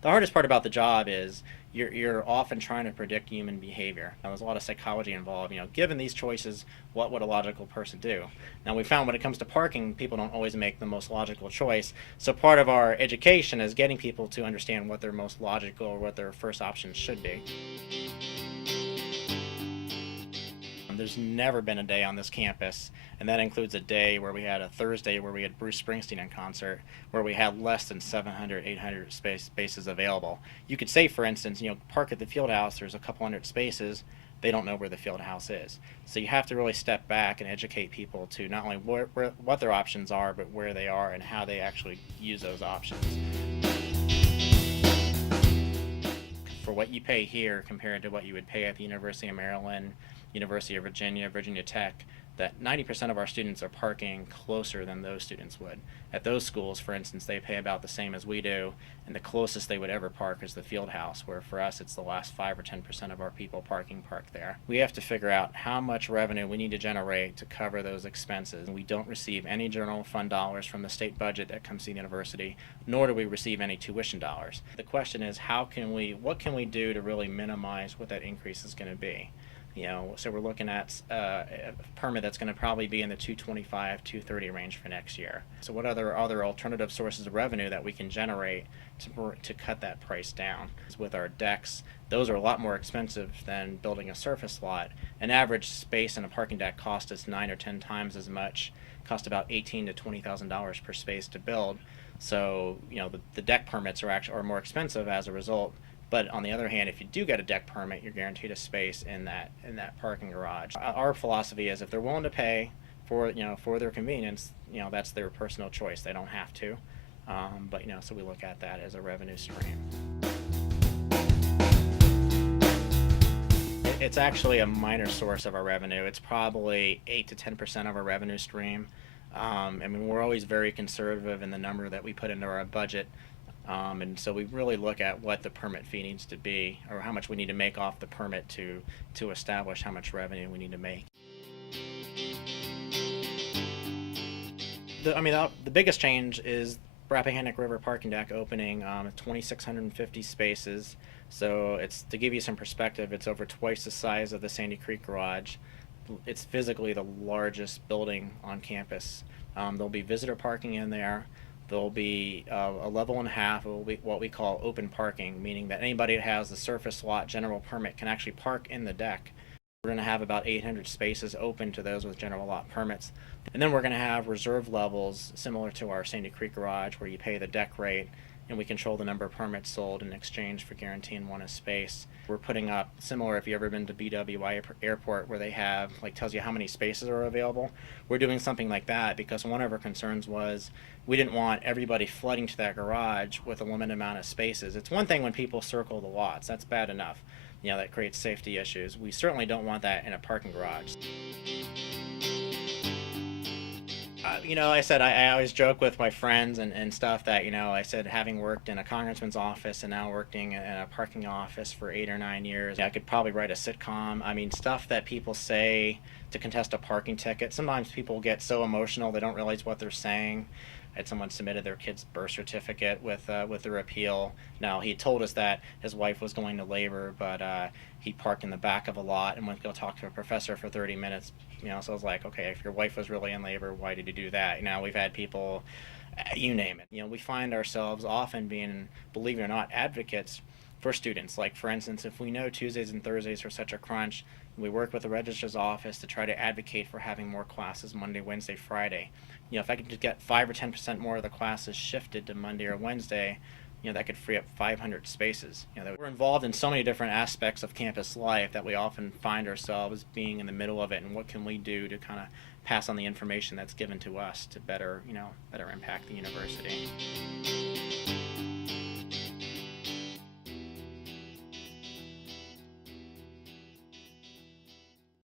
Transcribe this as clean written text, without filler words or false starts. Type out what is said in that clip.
The hardest part about the job is you're often trying to predict human behavior. Now, there's a lot of psychology involved. Given these choices, what would a logical person do? Now, we found when it comes to parking, people don't always make the most logical choice. So part of our education is getting people to understand what their most logical or what their first option should be. There's never been a day on this campus, and that includes a day where we had a Thursday where we had Bruce Springsteen in concert, where we had less than 700, 800 spaces available. You could say, for instance, park at the field house, there's a couple hundred spaces. They don't know where the field house is. So you have to really step back and educate people to not only what their options are, but where they are and how they actually use those options. For what you pay here compared to what you would pay at the University of Maryland, University of Virginia, Virginia Tech, that 90% of our students are parking closer than those students would. At those schools, for instance, they pay about the same as we do, and the closest they would ever park is the field house, where for us it's the last 5 or 10% of our people park there. We have to figure out how much revenue we need to generate to cover those expenses. We don't receive any general fund dollars from the state budget that comes to the university, nor do we receive any tuition dollars. The question is, what can we do to really minimize what that increase is going to be? So we're looking at a permit that's going to probably be in the 225, 230 range for next year. So what other alternative sources of revenue that we can generate to cut that price down? With our decks, those are a lot more expensive than building a surface lot. An average space in a parking deck costs us 9 or 10 times as much, cost about $18,000 to $20,000 per space to build. So the deck permits are more expensive as a result. But on the other hand, if you do get a deck permit, you're guaranteed a space in that parking garage. Our philosophy is if they're willing to pay for their convenience, that's their personal choice. They don't have to. But so we look at that as a revenue stream. It's actually a minor source of our revenue. It's probably 8 to 10% of our revenue stream. We're always very conservative in the number that we put into our budget. And so we really look at what the permit fee needs to be, or how much we need to make off the permit to establish how much revenue we need to make. The biggest change is Rappahannock River parking deck opening 2,650 spaces. So it's, to give you some perspective, it's over twice the size of the Sandy Creek garage. It's physically the largest building on campus. There'll be visitor parking in there. There'll be a level and a half of what we call open parking, meaning that anybody that has the surface lot general permit can actually park in the deck. We're going to have about 800 spaces open to those with general lot permits. And then we're going to have reserve levels similar to our Sandy Creek garage, where you pay the deck rate and we control the number of permits sold in exchange for guaranteeing one a space. We're putting up similar, if you've ever been to BWI Airport, where they have, tells you how many spaces are available. We're doing something like that because one of our concerns was we didn't want everybody flooding to that garage with a limited amount of spaces. It's one thing when people circle the lots, that's bad enough. That creates safety issues. We certainly don't want that in a parking garage. I said I always joke with my friends and stuff that, I said, having worked in a congressman's office and now working in a parking office for 8 or 9 years, I could probably write a sitcom. Stuff that people say to contest a parking ticket. Sometimes people get so emotional they don't realize what they're saying. I had someone submitted their kid's birth certificate with their appeal. Now, he told us that his wife was going to labor, but he parked in the back of a lot and went to go talk to a professor for 30 minutes. So I was like, okay, if your wife was really in labor, why did you do that? We've had people, you name it. We find ourselves often being, believe it or not, advocates for students. Like, for instance, if we know Tuesdays and Thursdays are such a crunch, we work with the registrar's office to try to advocate for having more classes Monday, Wednesday, Friday. If I could just get 5 or 10% more of the classes shifted to Monday or Wednesday, that could free up 500 spaces. We're involved in so many different aspects of campus life that we often find ourselves being in the middle of it, and what can we do to kind of pass on the information that's given to us to better impact the university.